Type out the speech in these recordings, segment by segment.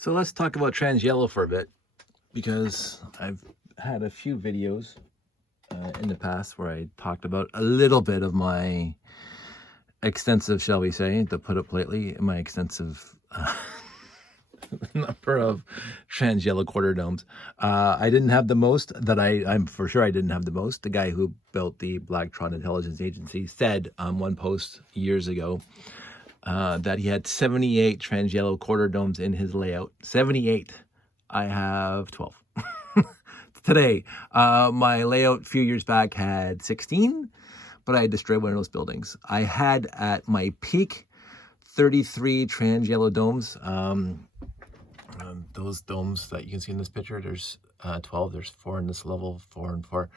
So let's talk about trans yellow for a bit, because I've had a few videos in the past where I talked about a little bit of my extensive, shall we say, to put it politely, my extensive number of trans yellow quarter domes. I didn't have the most that I'm for sure I didn't have the most. The guy who built the Blacktron Intelligence Agency said on one post years ago that he had 78 trans yellow quarter domes in his layout. 78. I have 12. Today, my layout a few years back had 16, but I destroyed one of those buildings. I had at my peak 33 trans yellow domes. Those domes that you can see in this picture, there's 12. There's 4 in this level, 4 and 4.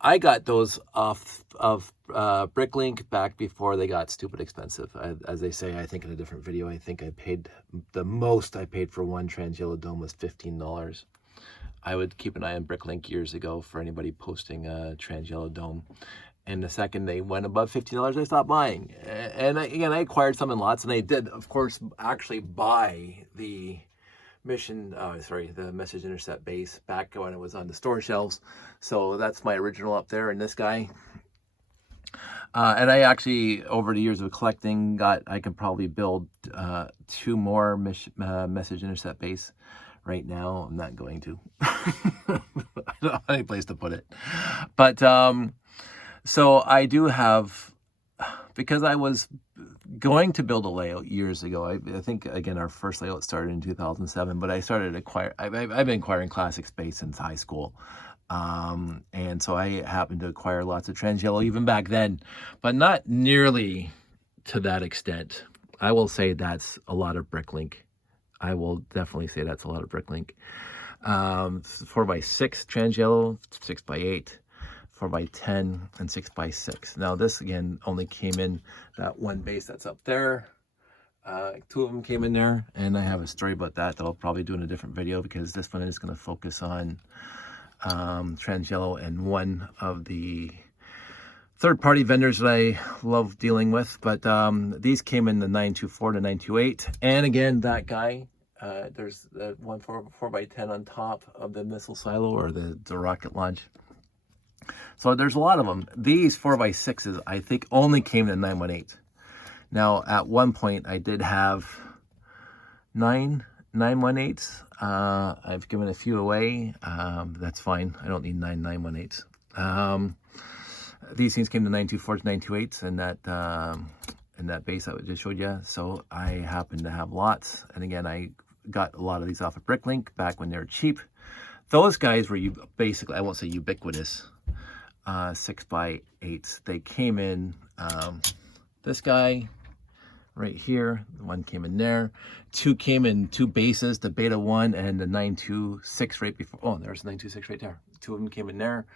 I got those off of Bricklink back before they got stupid expensive. As they say, I think in a different video, I think I paid, the most I paid for one trans yellow dome was $15. I would keep an eye on Bricklink years ago for anybody posting a trans yellow dome. And the second they went above $15, I stopped buying. And again, I acquired some in lots, and I did, of course, actually buy the the message intercept base back when it was on the store shelves. So that's my original up there, and this guy. And I actually, over the years of collecting, I can probably build 2 more message intercept base. Right now, I'm not going to. I don't have any place to put it. But so I do have, because I was going to build a layout years ago. I think, again, our first layout started in 2007, but I started I've been acquiring classic space since high school. And so I happened to acquire lots of trans yellow even back then, but not nearly to that extent. I will say that's a lot of Bricklink. I will definitely say that's a lot of Bricklink. 4x6 trans yellow, 6x8. 4x10 and 6x6. Now this again only came in that one base that's up there. 2 of them came in there, and I have a story about that I'll probably do in a different video, because this one is going to focus on trans yellow and one of the third-party vendors that I love dealing with. But these came in the 924 to 928, and again that guy. There's the 4x10 on top of the missile silo, or the rocket launch. So there's a lot of them. These 4x6s, I think, only came in 918. Now, at one point, I did have 9 918s. I've given a few away. That's fine. I don't need 9 918s. These things came to 924s, 928s, and that base I just showed you. So I happen to have lots. And again, I got a lot of these off of Bricklink back when they were cheap. Those guys were basically, I won't say ubiquitous. 6x8s. They came in, this guy right here, the one came in there. 2 came in 2 bases, the Beta 1 and the 926 right before. Oh, there's the 926 right there. 2 of them came in there.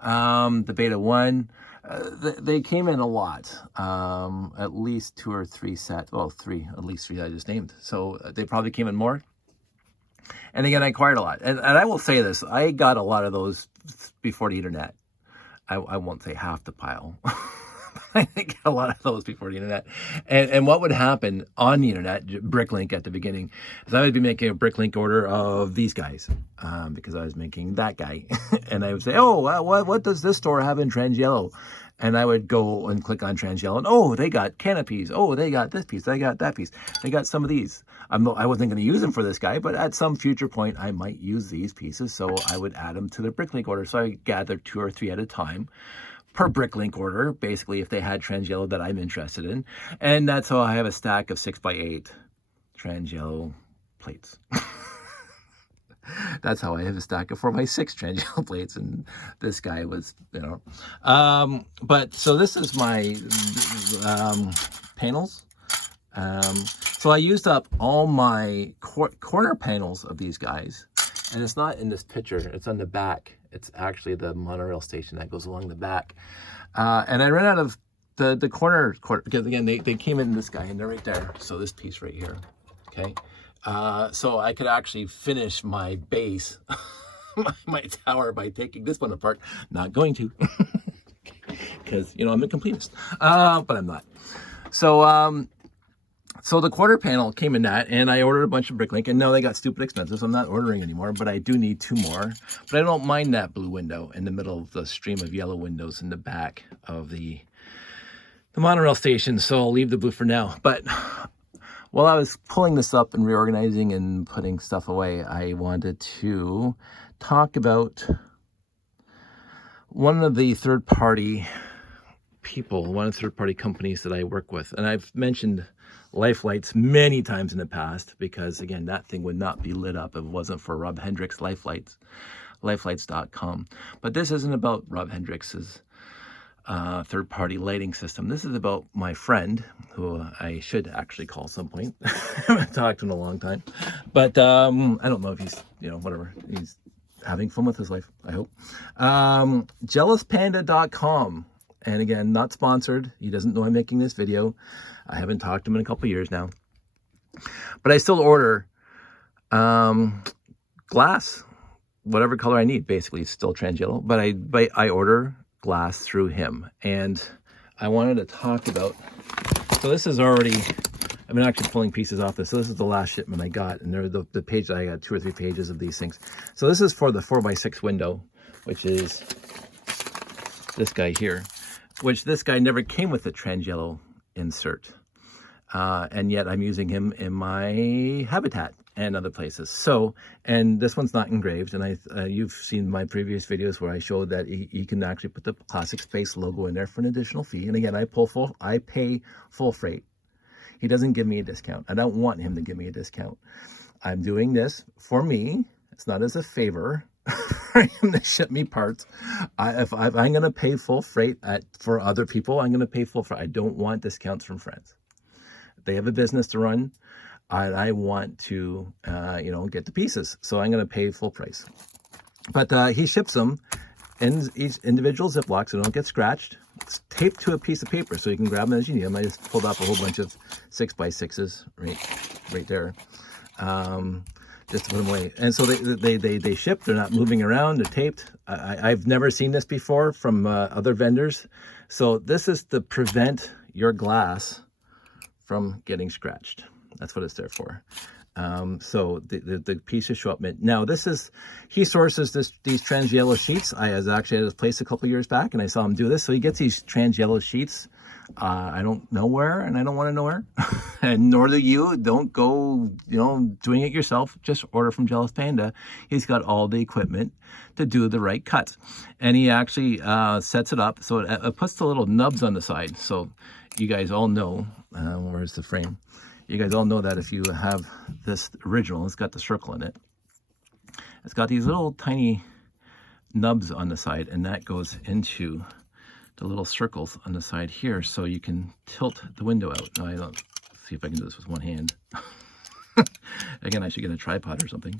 The Beta 1, they came in a lot. At least 2 or 3 sets. Well, 3, at least 3 I just named. So they probably came in more. And again, I acquired a lot. And I will say this, I got a lot of those before the internet. I won't say half the pile. I think a lot of those before the internet. And what would happen on the internet, Bricklink at the beginning, is I would be making a Bricklink order of these guys, because I was making that guy. And I would say, oh, what does this store have in trans yellow? And I would go and click on trans yellow, and oh, they got canopies. Oh, they got this piece. They got that piece. They got some of these. I wasn't going to use them for this guy, but at some future point, I might use these pieces. So I would add them to the Bricklink order. So I gathered 2 or 3 at a time per Bricklink order, basically, if they had trans yellow that I'm interested in. And that's how I have a stack of 6x8 trans yellow plates. That's how I have a stack of 4x6 trans yellow plates, and this guy was, but so this is my panels. So I used up all my corner panels of these guys, and it's not in this picture, it's on the back. It's actually the monorail station that goes along the back. And I ran out of the corner, because again, they came in this guy, and they're right there. So this piece right here, okay? So I could actually finish my base, my tower, by taking this one apart. Not going to, because, I'm a completist, but I'm not. So So the quarter panel came in that, and I ordered a bunch of Bricklink, and now they got stupid expensive, so I'm not ordering anymore, but I do need 2 more. But I don't mind that blue window in the middle of the stream of yellow windows in the back of the monorail station, so I'll leave the blue for now. But while I was pulling this up and reorganizing and putting stuff away, I wanted to talk about one of the third-party companies that I work with. And I've mentioned Life Lights many times in the past, because again, that thing would not be lit up if it wasn't for Rob Hendricks Life Lights, lifelights.com. But this isn't about Rob Hendricks's third-party lighting system. This is about my friend, who I should actually call some point. I haven't talked to him in a long time, but I don't know if he's, whatever, he's having fun with his life, I hope. JealousPanda.com. And again, not sponsored. He doesn't know I'm making this video. I haven't talked to him in a couple of years now, but I still order glass, whatever color I need. Basically, it's still trans yellow, but I order glass through him. And I wanted to talk about, so this is already, I've been actually pulling pieces off this. So this is the last shipment I got, and they're the page that I got 2 or 3 pages of these things. So this is for the 4x6 window, which is this guy here, which this guy never came with a trans yellow insert. And yet I'm using him in my habitat and other places. So, and this one's not engraved, and you've seen my previous videos where I showed that you can actually put the Classic Space logo in there for an additional fee. And again, I pay full freight. He doesn't give me a discount. I don't want him to give me a discount. I'm doing this for me. It's not as a favor for him to ship me parts. If I'm going to pay full freight for other people, I'm going to pay full freight. I don't want discounts from friends. They have a business to run. I want to, get the pieces. So I'm going to pay full price. But he ships them in each individual Ziploc so they don't get scratched. It's taped to a piece of paper so you can grab them as you need them. I just pulled off a whole bunch of 6x6s right there. Just to put them away. And so they ship. They're not moving around. They're taped. I've never seen this before from other vendors. So this is to prevent your glass from getting scratched. That's what it's there for. So the pieces show up. Now he sources these trans yellow sheets. I was actually at his place a couple years back, and I saw him do this. So he gets these trans yellow sheets. I don't know where, and I don't want to know where, and nor do you. Don't go, doing it yourself. Just order from Jealous Panda. He's got all the equipment to do the right cuts, and he actually sets it up so it puts the little nubs on the side. So you guys all know, where's the frame? You guys all know that if you have this original, it's got the circle in it. It's got these little tiny nubs on the side, and that goes into the little circles on the side here, so you can tilt the window out. Now, I don't see if I can do this with one hand. Again, I should get a tripod or something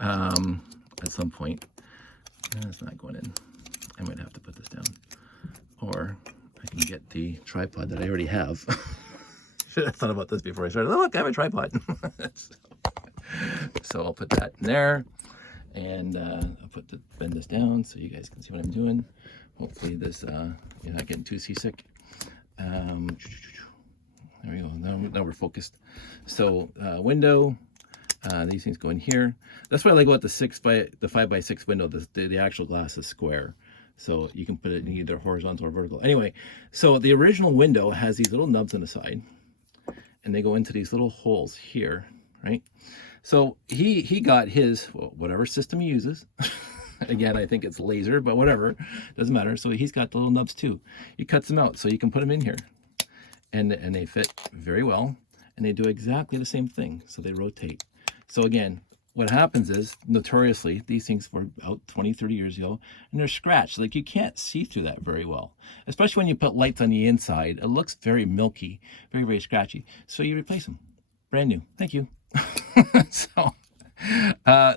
at some point. It's not going in. I might have to put this down, or I can get the tripod that I already have. Should have thought about this before I started. Oh, look, I have a tripod. So I'll put that in there, and I'll bend this down so you guys can see what I'm doing. Hopefully this, you're not getting too seasick. There we go. Now we're focused. So window, these things go in here. That's what I like about the 5x6 window. The actual glass is square, so you can put it in either horizontal or vertical. Anyway, so the original window has these little nubs on the side, and they go into these little holes here, right? So he got his, whatever system he uses. Again, I think it's laser, but whatever, doesn't matter. So he's got the little nubs too. He cuts them out so you can put them in here, and they fit very well, and they do exactly the same thing. So they rotate. So again, what happens is, notoriously, these things were out 20, 30 years ago, and they're scratched. Like, you can't see through that very well, especially when you put lights on the inside. It looks very milky, very, very scratchy. So you replace them, brand new. Thank you.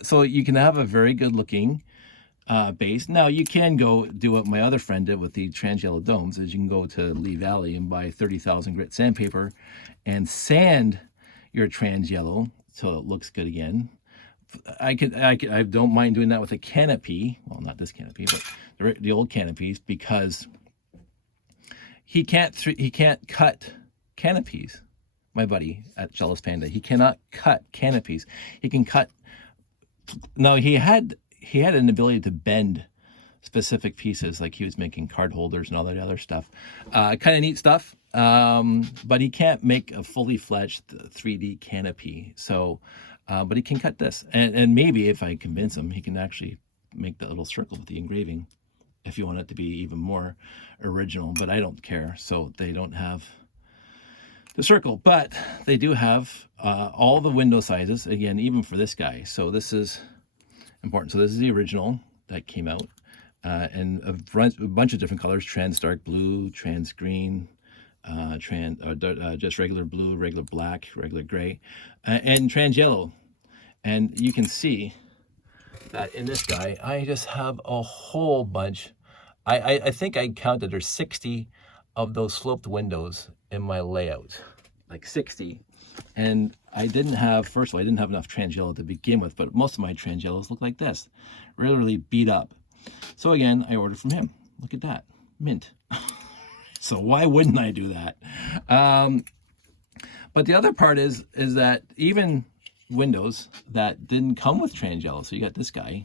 So you can have a very good looking base. Now you can go do what my other friend did with the trans yellow domes, is you can go to Lee Valley and buy 30,000 grit sandpaper and sand your trans yellow so it looks good again. I don't mind doing that with a canopy. Well, not this canopy, but the old canopies, because he can't cut canopies my buddy at Jealous Panda, he cannot cut canopies. He can cut. Now he had an ability to bend specific pieces, like he was making card holders and all that other stuff. Kind of neat stuff. But he can't make a fully fledged 3D canopy. So, but he can cut this, and maybe if I convince him, he can actually make that little circle with the engraving, if you want it to be even more original. But I don't care. So they don't have the circle, but they do have all the window sizes, again, even for this guy. So this is important. So this is the original that came out, and a bunch of different colors: trans dark blue, trans green, just regular blue, regular black, regular gray, and trans yellow. And you can see that in this guy, I just have a whole bunch. I think I counted there's 60 of those sloped windows in my layout, like 60. And I didn't have, first of all, I didn't have enough trans yellow to begin with, but most of my trans yellows look like this, really, really beat up. So again, I ordered from him. Look at that, mint. So why wouldn't I do that? But the other part is that even windows that didn't come with trans yellow, so you got this guy,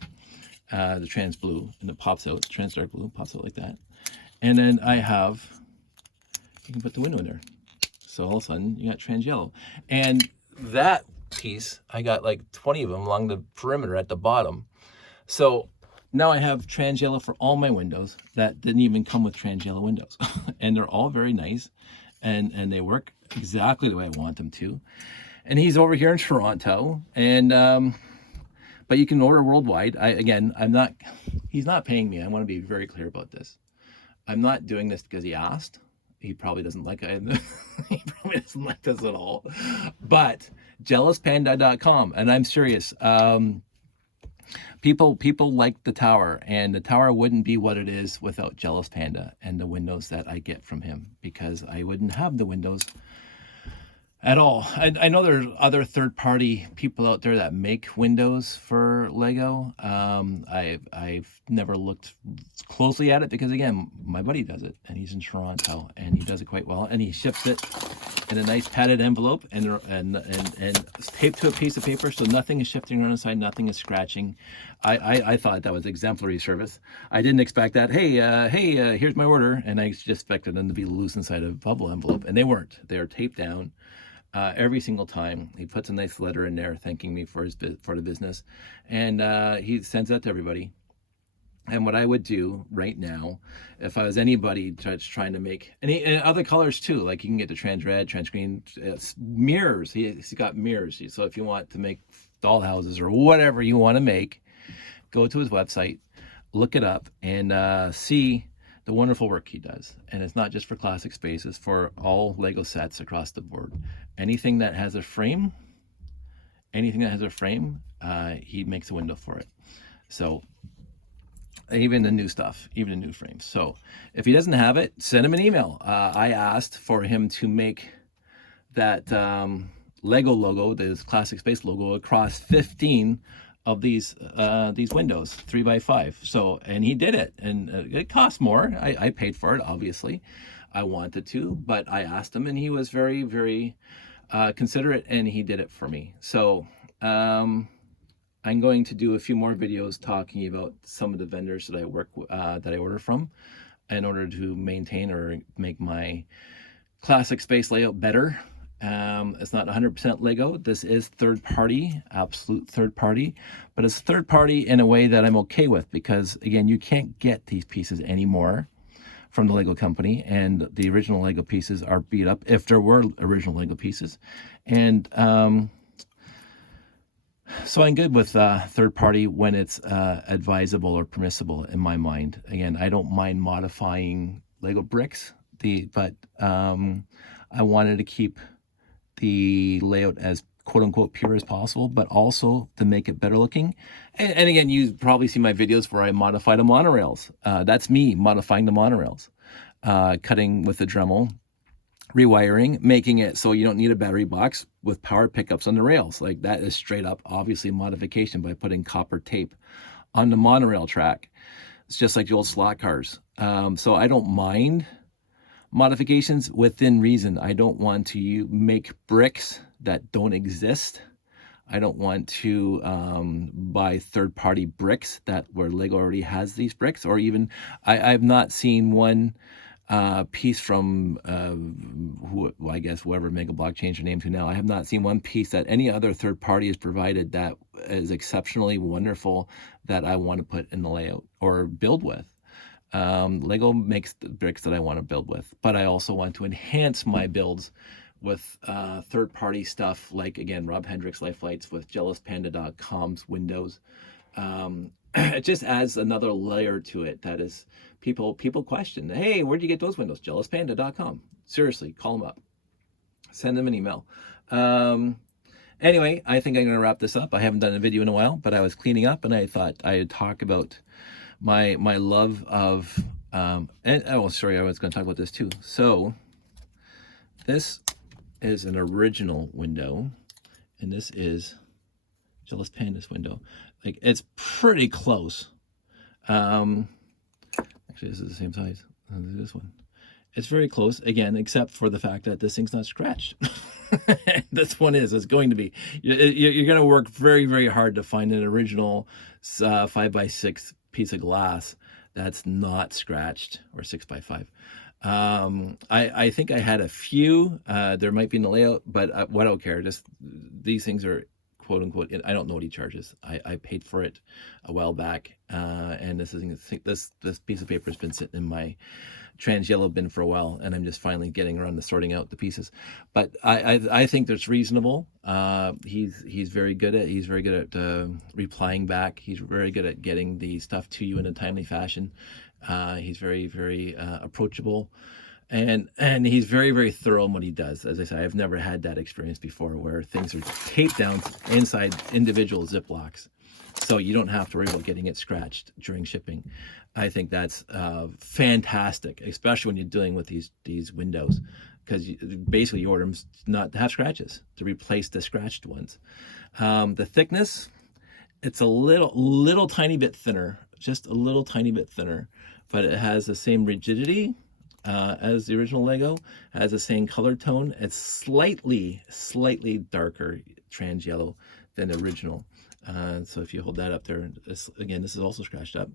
the trans blue, and it pops out, trans dark blue, pops out like that. And then I have, you can put the window in there. So all of a sudden you got trans yellow. And that piece, I got like 20 of them along the perimeter at the bottom. So now I have trans yellow for all my windows that didn't even come with trans yellow windows. And they're all very nice, and they work exactly the way I want them to. And he's over here in Toronto, and but you can order worldwide. He's not paying me. I want to be very clear about this. I'm not doing this because he asked. He probably doesn't like it. He probably doesn't like this at all. But jealouspanda.com, and I'm serious. People like the tower, and the tower wouldn't be what it is without Jealous Panda and the windows that I get from him, because I wouldn't have the windows at all. I know there's other third-party people out there that make windows for Lego. I've never looked closely at it because, again, my buddy does it, and he's in Toronto, and he does it quite well, and he ships it in a nice padded envelope and taped to a piece of paper, so nothing is shifting around inside, nothing is scratching. I thought that was exemplary service. I didn't expect that. Hey, here's my order, and I just expected them to be loose inside a bubble envelope, and they weren't. They are taped down. Every single time. He puts a nice letter in there thanking me for the business, and he sends that to everybody. And what I would do right now, if I was anybody trying to make and other colors too, like you can get the trans red, trans green, mirrors. He's got mirrors. So if you want to make dollhouses or whatever you want to make, go to his website, look it up, and see the wonderful work he does. And it's not just for classic spaces, for all Lego sets across the board. Anything that has a frame, he makes a window for it. So even the new stuff, even the new frames. So if he doesn't have it, send him an email. I asked for him to make that Lego logo, this classic space logo, across 15 of these windows, 3x5. So, and he did it, and it cost more. I paid for it, obviously. I wanted to, but I asked him, and he was very, very considerate, and he did it for me. So I'm going to do a few more videos talking about some of the vendors that I order from, in order to maintain or make my classic space layout better. It's not 100% Lego. This is third party, absolute third party, but it's third party in a way that I'm okay with, because again, you can't get these pieces anymore from the Lego company, and the original Lego pieces are beat up, if there were original Lego pieces. And so I'm good with third party when it's advisable or permissible in my mind. Again, I don't mind modifying Lego bricks, but I wanted to keep the layout as quote-unquote pure as possible, but also to make it better looking. And again, you probably see my videos where I modify the monorails. That's me modifying the monorails, cutting with the Dremel, rewiring, making it so you don't need a battery box with power pickups on the rails. Like, that is straight up obviously modification by putting copper tape on the monorail track. It's just like the old slot cars. So I don't mind modifications within reason. I don't want to make bricks that don't exist. I don't want to buy third-party bricks where Lego already has these bricks, or even I've not seen one piece from I guess whoever Mega Block changed their name to now. I have not seen one piece that any other third party has provided that is exceptionally wonderful that I want to put in the layout or build with. Lego makes the bricks that I want to build with, but I also want to enhance my builds with third-party stuff, like, again, Rob Hendricks Lifelights with JealousPanda.com's windows. It just adds another layer to it. That is, people question, hey, where'd you get those windows? JealousPanda.com. Seriously, call them up, send them an email. Anyway, I think I'm going to wrap this up. I haven't done a video in a while, but I was cleaning up and I thought I'd talk about my love of and oh, sorry, I was going to talk about this too. So this is an original window, and this is Jealous Panda's window. Like, it's pretty close. Actually, this is the same size as this one. It's very close, again, except for the fact that this thing's not scratched. This one is. It's going to be. You're going to work very, very hard to find an original 5x6 piece of glass that's not scratched, or 6x5. I think I had a few. There might be in the layout, but I don't care. Just these things are quote unquote. I don't know what he charges. I paid for it a while back, and this piece of paper has been sitting in my trans yellow bin for a while, and I'm just finally getting around to sorting out the pieces. But I think that's reasonable. He's very good at replying back. He's very good at getting the stuff to you in a timely fashion. He's very, very approachable, and he's very, very thorough in what he does. As I say, I've never had that experience before where things are taped down inside individual Ziplocs, so you don't have to worry about getting it scratched during shipping. I think that's fantastic, especially when you're dealing with these windows, because basically you order them not to have scratches, to replace the scratched ones. The thickness, it's a little tiny bit thinner, just a little tiny bit thinner, but it has the same rigidity as the original Lego, it has the same color tone. It's slightly darker trans yellow than the original. So if you hold that up there, this is also scratched up.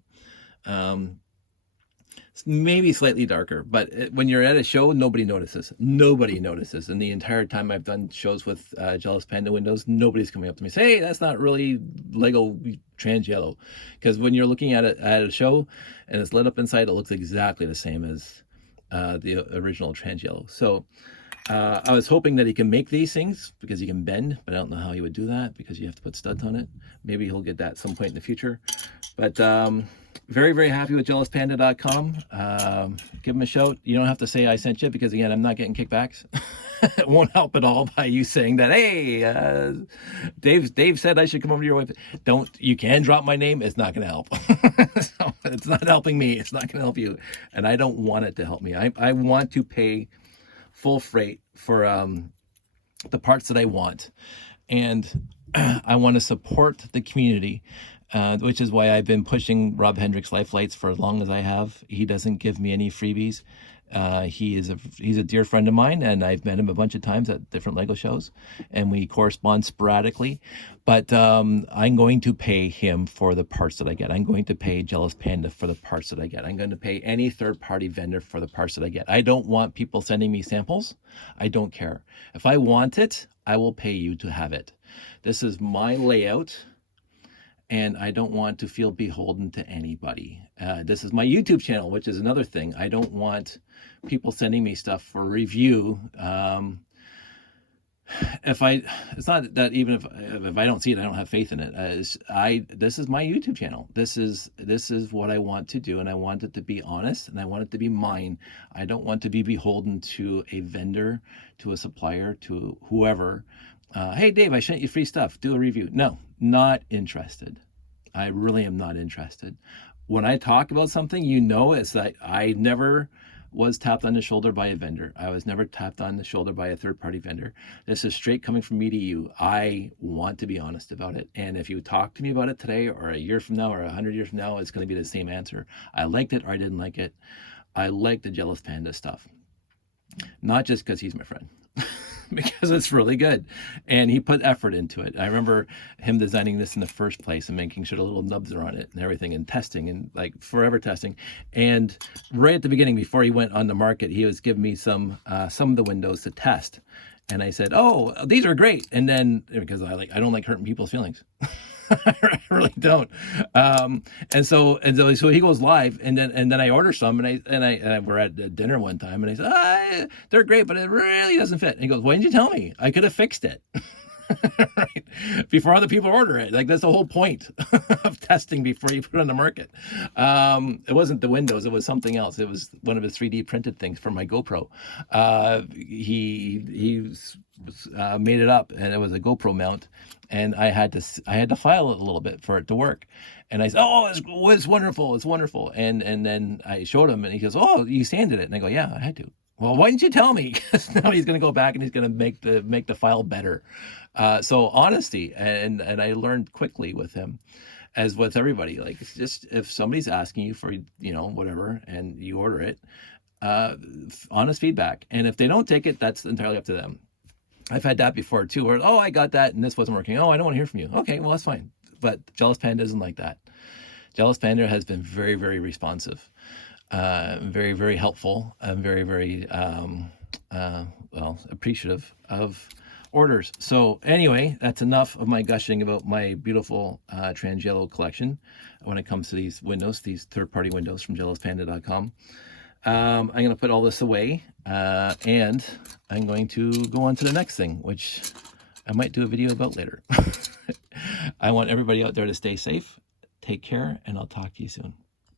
It's maybe slightly darker, but when you're at a show, nobody notices. And the entire time I've done shows with Jealous Panda windows, nobody's coming up to me and say, hey, that's not really Lego trans yellow. Because when you're looking at it at a show and it's lit up inside, it looks exactly the same as the original trans yellow. So I was hoping that he can make these things because he can bend, but I don't know how he would do that because you have to put studs on it. Maybe he'll get that at some point in the future. But very, very happy with JealousPanda.com. Give him a shout. You don't have to say I sent you because, again, I'm not getting kickbacks. It won't help at all by you saying that, hey, Dave said I should come over to your website. You can drop my name. It's not going to help. So it's not helping me. It's not going to help you. And I don't want it to help me. I want to pay full freight for the parts that I want. And I want to support the community. Which is why I've been pushing Rob Hendricks Lifelights for as long as I have. He doesn't give me any freebies. He's a dear friend of mine, and I've met him a bunch of times at different Lego shows, and we correspond sporadically. But I'm going to pay him for the parts that I get. I'm going to pay Jealous Panda for the parts that I get. I'm going to pay any third-party vendor for the parts that I get. I don't want people sending me samples. I don't care. If I want it, I will pay you to have it. This is my layout, and I don't want to feel beholden to anybody. This is my YouTube channel, which is another thing. I don't want people sending me stuff for review. It's not that even if I don't see it, I don't have faith in it. This is my YouTube channel. This is what I want to do, and I want it to be honest, and I want it to be mine. I don't want to be beholden to a vendor, to a supplier, to whoever. Hey, Dave, I sent you free stuff. Do a review. No, not interested. I really am not interested. When I talk about something, it's that I never was tapped on the shoulder by a vendor. I was never tapped on the shoulder by a third-party vendor. This is straight coming from me to you. I want to be honest about it. And if you talk to me about it today or a year from now or 100 years from now, it's going to be the same answer. I liked it or I didn't like it. I like the Jealous Panda stuff. not just because he's my friend, because it's really good. And he put effort into it. I remember him designing this in the first place and making sure the little nubs are on it and everything, and testing, and like forever testing. And right at the beginning, before he went on the market, he was giving me some of the windows to test. And I said, "Oh, these are great." And then, because I don't like hurting people's feelings. I really don't. So he goes live, and then I order some, and we're at dinner one time, and I said, they're great, but it really doesn't fit. And he goes, "Why didn't you tell me? I could have fixed it." Right? Before other people order it. Like, that's the whole point of testing before you put it on the market. It wasn't the windows, it was something else. It was one of his 3D printed things for my GoPro. He made it up, and it was a GoPro mount, and I had to file it a little bit for it to work. And I said, "Oh, it's wonderful, it's wonderful." And then I showed him, and he goes, "Oh, you sanded it?" And I go, "Yeah, I had to." "Well, why didn't you tell me?" Because now he's going to go back and he's going to make the file better. So honesty, and I learned quickly with him, as with everybody. Like, it's just, if somebody's asking you for whatever, and you order it, honest feedback. And if they don't take it, that's entirely up to them. I've had that before too, where, "Oh, I got that and this wasn't working. Oh, I don't want to hear from you." Okay, well, that's fine. But Jealous Panda isn't like that. Jealous Panda has been very, very responsive, very, very helpful, and very, very appreciative of orders. So anyway, that's enough of my gushing about my beautiful Trangiello collection when it comes to these windows, these third-party windows from JealousPanda.com. I'm going to put all this away, and I'm going to go on to the next thing, which I might do a video about later. I want everybody out there to stay safe, take care, and I'll talk to you soon.